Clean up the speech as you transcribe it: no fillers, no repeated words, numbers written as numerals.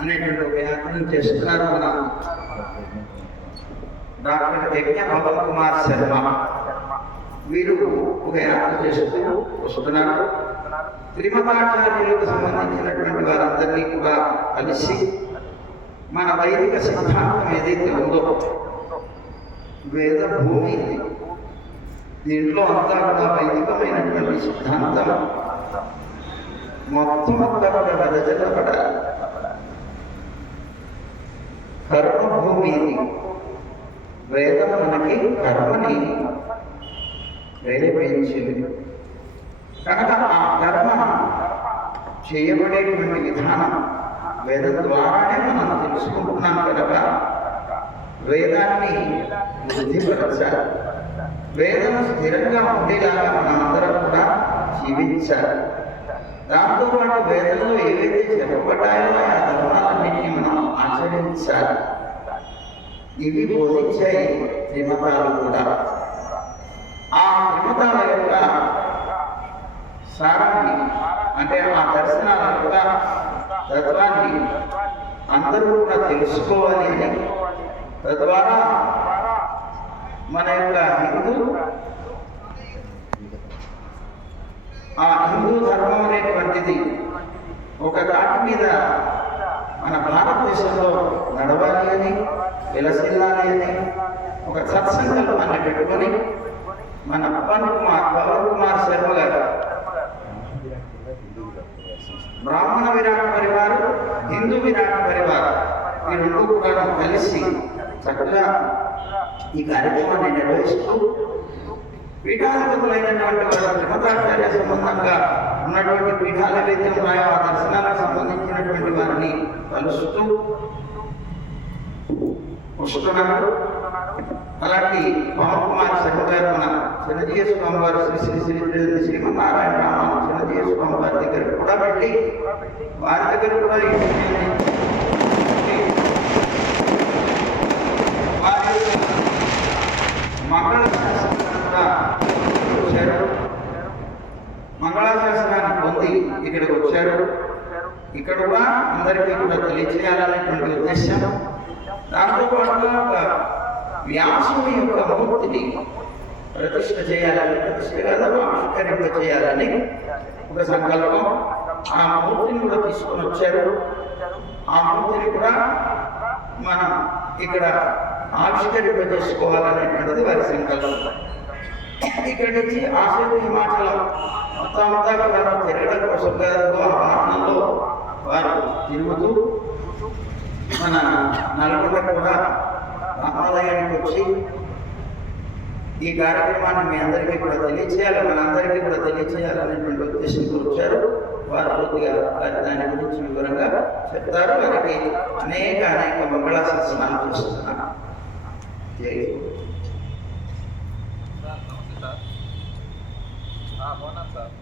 అనేటువంటి ఒక యాత్రను చేస్తున్నారు మన డాక్టర్ యజ్ఞ పవన్ కుమార్ శర్మ. వీరు ఒక యాత్ర చేస్తూ వస్తున్నారు. త్రిమతాచార్యులకు సంబంధించినటువంటి వారందరినీ కూడా కలిసి మన వైదిక సిద్ధాంతం ఏదైతే ఉందో, వేద భూమి, దీంట్లో అంతా కూడా వైదికమైనటువంటి సిద్ధాంతం మొత్తం అంతా కూడా వెదజల్లబడాలి. కర్మభూమి, వేదం మనకి కర్మని ప్రేరేపించింది కనుక ఆ కర్మ చేయబడేటువంటి విధానం వేదం ద్వారానే మనం తెలుసుకుంటున్నాం కనుక వేదాన్ని వృద్ధిపరచాలి. వేదం స్థిరంగా ఉండేలాగా మనందరం కూడా జీవించాలి. దాంతోపాటు వేదంలో ఏవైతే చెప్పబడ్డాయో ఆ ధర్మాలన్నింటినీ మనం ఆచరించాలి. ఇవి బోధించాయి త్రిమతాలు కూడా. ఆ త్రిమతాల యొక్క సారాన్ని, అంటే ఆ దర్శనాల యొక్క తత్వాన్ని అందరూ కూడా తెలుసుకోవాలి అని, తద్వారా మన యొక్క హిందూ ధర్మం అనేటువంటిది ఒక దాటి మీద మన భారతదేశంలో నడవాలి అని, విలసిల్లాలి అని ఒక సత్సంకల్పాన్ని పెట్టుకొని మన పవన్ కుమార్ శర్మ గారు బ్రాహ్మణ విరాట్ పరివార్, హిందూ విరాట్ పరివార్, ఈ రెండు కూడా కలిసి చక్కగా ఈ కార్యక్రమాన్ని నిర్వహిస్తూ పీఠాధిపతులైనటువంటి వారు త్రిమతాచార్య సంబంధంగా ఉన్నటువంటి పీఠాలు ఏవైతే ఉన్నాయో ఆ దర్శనాలకు సంబంధించినటువంటి వారిని కలుస్తూ వస్తున్నారు. అలాంటి పవన్ కుమార్ శర్మ గారు మన చిన్నజీయ స్వామి వారు శ్రీమన్నారాయణ రామాను చిన్నజీయ స్వామి వారి దగ్గర కూడా పెట్టి వారి దగ్గర కూడా వారి మంగళాశాసనాన్ని పొంది ఇక్కడికి వచ్చారు. ఇక్కడ కూడా అందరికీ కూడా తెలియచేయాలనేటువంటి ఉద్దేశం. దాంతోపాటుగా వ్యాసుని యొక్క మూర్తిని ప్రతిష్ఠ చేయాలని, ఆవిష్కరింప చేయాలని ఒక సంకల్పం. ఆ మూర్తిని కూడా తీసుకొని వచ్చారు. ఆ మూర్తిని కూడా మనం ఇక్కడ ఆవిష్కరింప చేసుకోవాలనేటువంటిది వారి సంకల్పం. ఇక్కడి నుంచి ఆశ్రమ హిమాచలం మొత్తం అంతా కూడా తిరగడం కోసం వాహనంలో వారు తిరుగుతూ మన నల్గొండ కూడా రామాలయానికి వచ్చి ఈ కార్యక్రమాన్ని మీ అందరికీ కూడా తెలియచేయాలి, మనందరికీ కూడా తెలియచేయాలనేటువంటి ఉద్దేశంతో వచ్చారు. వారు పూర్తిగా దాని గురించి వివరంగా చెప్తారు. వారికి అనేక మంగళాశాసనాలు చూస్తున్నాను. జై సార్.